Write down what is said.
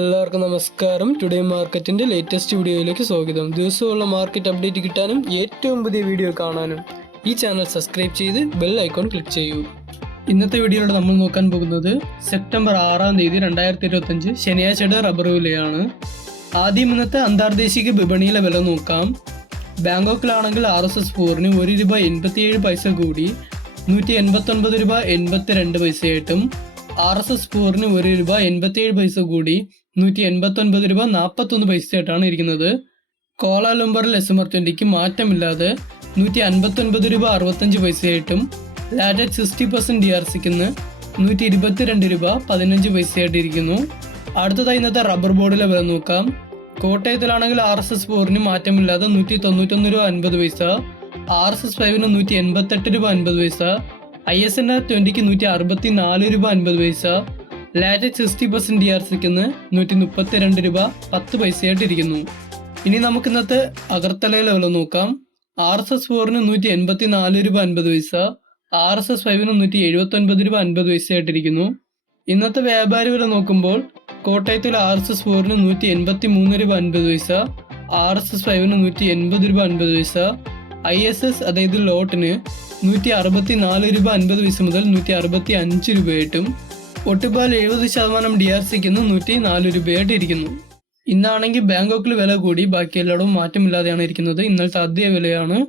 എല്ലാവർക്കും നമസ്കാരം. ടുഡേ മാർക്കറ്റിന്റെ ലേറ്റസ്റ്റ് വീഡിയോയിലേക്ക് സ്വാഗതം. ദിവസമുള്ള മാർക്കറ്റ് അപ്ഡേറ്റ് കിട്ടാനും ഏറ്റവും പുതിയ വീഡിയോ കാണാനും ഈ ചാനൽ സബ്സ്ക്രൈബ് ചെയ്ത് ബെൽ ഐക്കോൺ ക്ലിക്ക് ചെയ്യൂ. ഇന്നത്തെ വീഡിയോയിലൂടെ നമ്മൾ നോക്കാൻ പോകുന്നത് സെപ്റ്റംബർ ആറാം തീയതി രണ്ടായിരത്തി ഇരുപത്തഞ്ച് ശനിയാഴ്ചയുടെ റബ്ബർ വിലയാണ്. ആദ്യം ഇന്നത്തെ അന്താർദേശിക വിപണിയിലെ വില നോക്കാം. ബാങ്കോക്കിലാണെങ്കിൽ ആർ എസ് എസ് ഫോറിന് ഒരു രൂപ എൺപത്തിയേഴ് പൈസ കൂടി നൂറ്റി എൺപത്തൊൻപത് രൂപ എൺപത്തി രണ്ട് പൈസയായിട്ടും ആർ എസ് എസ് ഫോറിന് ഒരു രൂപ എൺപത്തിയേഴ് പൈസ കൂടി നൂറ്റി എൺപത്തൊൻപത് രൂപ നാൽപ്പത്തൊന്ന് പൈസയായിട്ടാണ് ഇരിക്കുന്നത്. കോലാലുംബറിൽ എസ് എം ആർ ട്വന്റിക്ക് മാറ്റമില്ലാതെ നൂറ്റി അൻപത്തൊൻപത് രൂപ അറുപത്തഞ്ച് പൈസയായിട്ടും latest sixty percent D R സിക്ക് നൂറ്റി ഇരുപത്തിരണ്ട് രൂപ പതിനഞ്ച് പൈസയായിട്ടിരിക്കുന്നു അടുത്തതായി ഇന്നത്തെ റബ്ബർ ബോർഡിലെ വില നോക്കാം. കോട്ടയത്തിലാണെങ്കിൽ ആർ എസ് എസ് ഫോറിന് മാറ്റമില്ലാതെ നൂറ്റി തൊണ്ണൂറ്റൊന്ന് രൂപ അൻപത് പൈസ ആർ എസ് എസ് ഫൈവിന് നൂറ്റി എൺപത്തെട്ട് രൂപ അൻപത് പൈസ ഐ എസ് എൻ ആർ ട്വന്റിക്ക് നൂറ്റി അറുപത്തി നാല് രൂപ അൻപത് പൈസ latest sixty percent D R സിക്കുന്ന നൂറ്റി മുപ്പത്തി രണ്ട് രൂപ പത്ത് പൈസയായിട്ടിരിക്കുന്നു. ഇനി നമുക്ക് ഇന്നത്തെ അഗർത്തലയിലെ വില നോക്കാം. ആർ എസ് എസ് ഫോറിന് നൂറ്റി എൺപത്തി നാല് രൂപ അൻപത് പൈസ ആർ എസ് എസ് ഫൈവിന് നൂറ്റി എഴുപത്തി ഒൻപത് രൂപ അൻപത് പൈസയായിട്ടിരിക്കുന്നു. ഇന്നത്തെ വ്യാപാരി വില നോക്കുമ്പോൾ കോട്ടയത്തിൽ ആർ എസ് എസ് ഫോറിന് നൂറ്റി എൺപത്തി മൂന്ന് രൂപ അൻപത് പൈസ ആർ എസ് എസ് ഫൈവിന് നൂറ്റി എൺപത് രൂപ അൻപത് പൈസ ഐ എസ് എസ് അതായത് ലോട്ടിന് നൂറ്റി അറുപത്തി നാല് രൂപ അൻപത് പൈസ മുതൽ നൂറ്റി അറുപത്തി അഞ്ച് രൂപയായിട്ടും ഒട്ടുപാൽ എഴുപത് ശതമാനം ഡി ആർ സിക്കുന്നു നൂറ്റി നാല് രൂപയായിട്ട് ഇരിക്കുന്നു. ഇന്നാണെങ്കിൽ ബാങ്കോക്കിൽ വില കൂടി. ബാക്കി എല്ലായിടവും മാറ്റമില്ലാതെയാണ് ഇരിക്കുന്നത്. ഇന്നലത്തെ അധിക വിലയാണ്